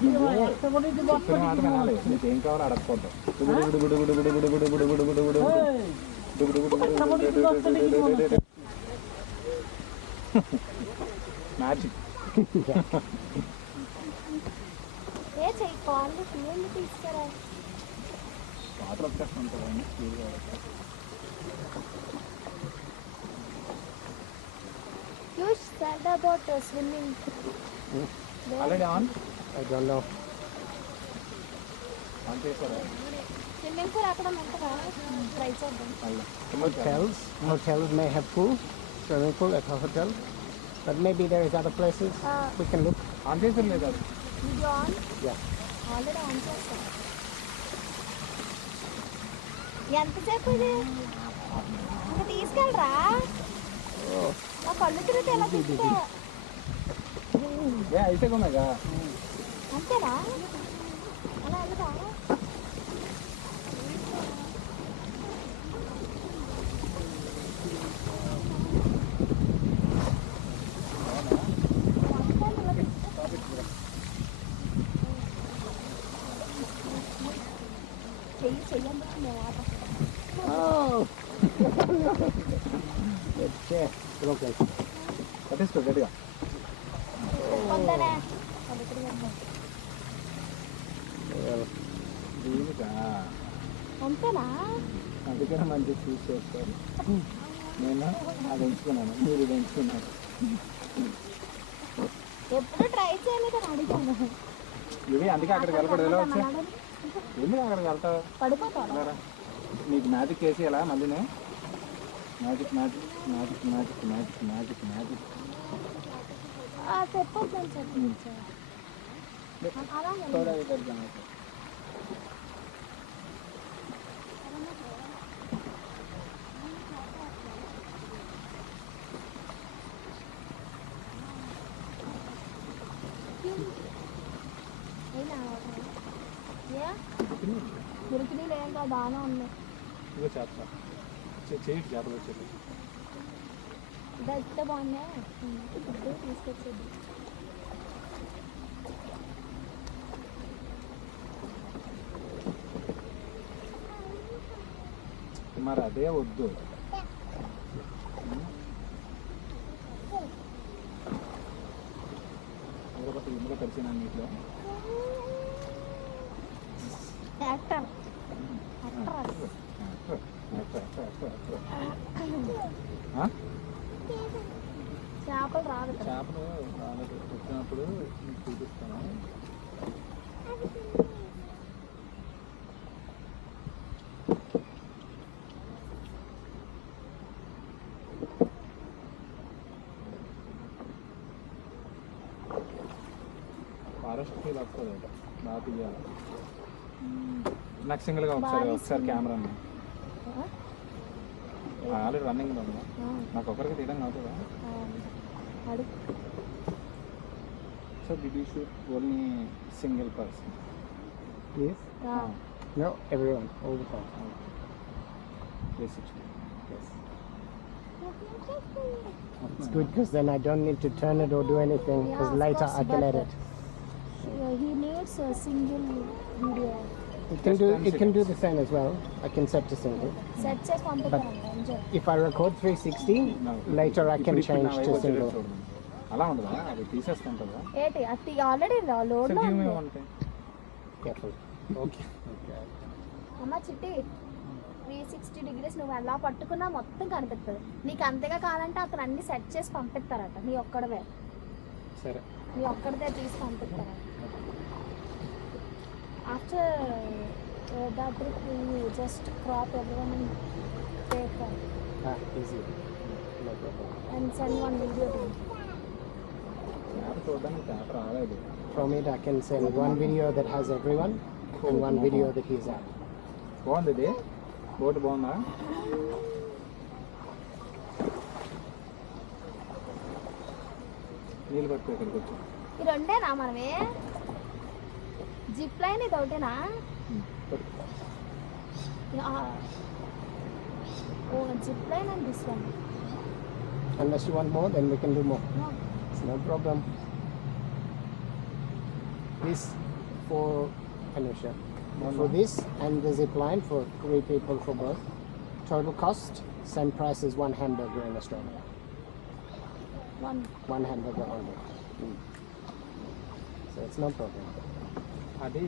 చెప్పిన మాట వినాలి. నీకేం కావాలో అడగకూడదు. మ్యాజిక్ వాటర్ వచ్చేస్తుంటుంది. You said about swimming. Already on I don't know. On చేశారా? స్విమ్మింగ్ పూల్ అక్కడ ఉంటుందా? ట్రై చేద్దాం. Hotels may have pool, swimming pool at a hotel, but maybe there is other places we can look. On చేశారు లేదా? ఇది on Yeah. Already on చేస్తాను. ఎంతసేపు ఇది ఇంకా తీసుకెళ్ళరా? నా కళ్ళు తిరిగితే ఎలా తిప్పుతా? అయితే కొన్నాగా అంతేనా? అలా వెళ్ళదా? చెయ్యండి Oh! Good chef. Okay. పట్టేసుకో గట్టిగా. పొద్దునే దీనికా అంతేనా? అందుకనే మంచిగా చూస్ చేసుకోవాలి. నేను అది ఎంచుకున్నాను, మీరు ఇది ఎంచుకున్నారు. ఎప్పుడు ట్రై చేయలేదని అడిగాను. ఇవి అందుకే అక్కడికి వెళ్ళకూడదు. ఎలా వచ్చా ఎందుకు అక్కడికి వెళ్తావు? పడిపోతాను. నీకు మ్యాజిక్ వేసి ఎలా మళ్ళీనే magic magic magic magic magic magic magic చెప్పొద్దని చెప్పి అలా थोड़ा इधर जाना था. దొరికినాయి లేం కాదు బాగానే ఉన్నాయి. ఇదిగో చేప చేయి చేపలు వచ్చేది. ఇది అయితే బాగున్నాయి. తీసుకొచ్చేది మరి అదే వద్దు. ఇందులో కలిసిన నీటిలో చేపలు రాదు. చేపలు వచ్చినప్పుడు చూపిస్తాను. ఫారెస్ట్ ఫీల్ వస్తుంది బాగా తీయాలి. నాకు సింగిల్గా ఒకసారి కెమెరా ఆల్రెడీ రన్నింగ్లో ఉందా? నాకు ఒకరికి తీయడం అవుతుందా? So did you shoot only single person? Please? No, everyone, all the time. 360. Yes. It's good because then I don't need to turn it or do anything because later I can edit. He needs a single video. It can do the same as well. I can set to single. Set చేసి పంపుతాను. Enjoy. If I record 360, later I can change to single. అలా ఉండదా? అది తీసేస్తుంటుందా? ఏంటి అది already load లో ఉంది. Careful. Okay. అమ్మ చిట్టి 360 degrees నువ్వు ఎలా పట్టుకున్నా మొత్తం కనిపిస్తుంది. నీకు అంతగా కావాలంటే అతను అన్ని సెట్ చేసి పంపిస్తారట. నీ ఒక్కడవే సరే, నీ ఒక్కడిదే తీసి పంపిస్తారట. After that trip you just crop everyone and take Easy. No problem. and send one video to me. చూడడానికి చేప రాలేదు. From it I can send one video that has everyone and one video that he's at. బాగుంది ఇది. Boat బాగుందా? నీళ్ళు పట్టుకో ఇక్కడికి వచ్చి. ఈ రెండేనా మనమే? జిప్ లైన్ ఇది ఒకటేనా? Zip line and this one. Unless you want more, then we can do more. No. It's no problem. Please for Anusha. For this and the zip line for 3 people for both. Total cost, same price as one hamburger in Australia. One hamburger only. So it's no problem. అది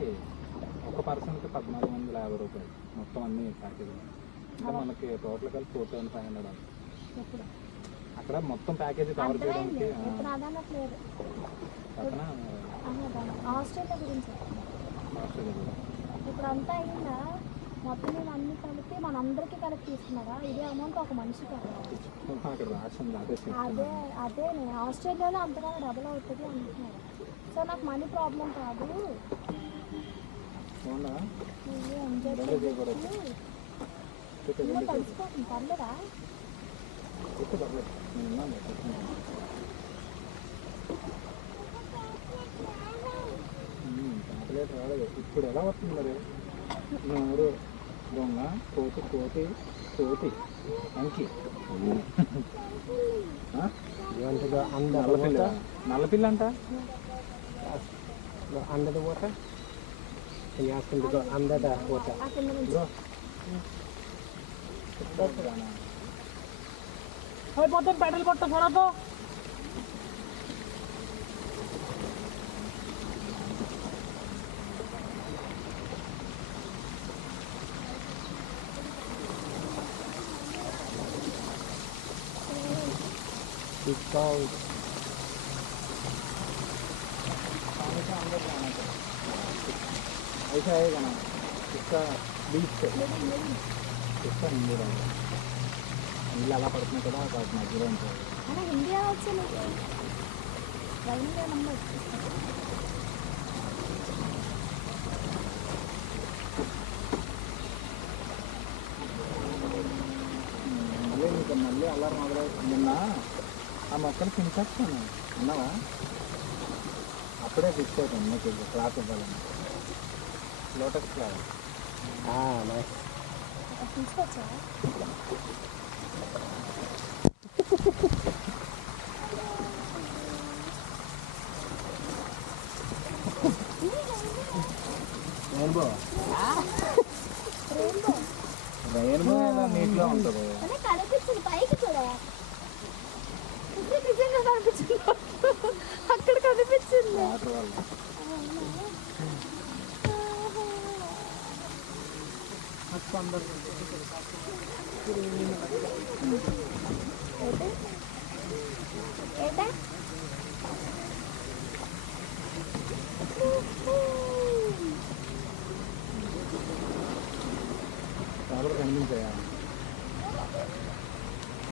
ఒక పర్సన్కి 1450 రూపాయలు మొత్తం అన్ని ప్యాకేజీలు. అంటే మనకి total కలిపి 4500 ఎప్పుడు అక్కడ మొత్తం ప్యాకేజీ కవర్ అర్థమైంది చేయడానికి ఇప్పుడు అదానట్ లేదు పక్కన ఆస్ట్రేలియా గురించి ఆస్ట్రేలియా ఇప్పుడు అంతా అయిందా మొత్తం నేను అన్ని కలిపి మనందరికీ కలిపి తీసుకున్నారా ఇదే అమౌంట్ ఒక మనిషి కదా అక్కడ రాసింది అదే అదే అదే నేను ఆస్ట్రేలియాలో అంతగా డబుల్ అవుతుంది అంటున్నారు సో నాకు మనీ ప్రాబ్లం కాదు అవునా నువ్వు ఎంజాయ్ రెండో చేయకూడదు నువ్వు కలిసిపోతుంది పర్లేదా పర్లేదు నేను ఉన్నాను చాక్లెట్ రాలేదు ఇప్పుడు ఎలా వస్తుంది మరి నోరు దొంగ కోతి కోతి కోతి అంకి You want to go under the నల్లపిల్ల water? నల్లపిల్ల అంట Go under the water? Can you ask him to go under the water? ఆ కింద నుంచి బ్రో మొత్తం పెట్రోల్ కొట్ట పొరతో It's called ऐसा आएगा ना इसका बीच से इसका हिंदी रहेगा నీళ్ళు అలా పడుతున్నాయి కదా కాదు మధ్యలో ఉంటుంది అలా హిందీ వచ్చే నీకు డ్రైవింగ్ నెంబర్ మళ్ళీ నీకు మళ్ళీ అల్లారం మొదలవుతుంది నిన్న ఆ మొక్కలు తినిచేస్తాను అన్నావా అప్పుడే ఫిక్స్ అవుతుంది నీకు క్లాత్ ఇవ్వాలని లోటస్ ఫ్లవర్ nice. అక్కడ తీసుకొచ్చా రెయిన్బో రెయిన్బో రెయిన్బో ఎలా నీటిలో ఉంటుంది అదే కనిపించింది పైకి చూడా నిజంగా కనిపించింది అక్కడ కనిపించింది వాటర్ వల్ల ఏంటా చేపలు కనిపించాయా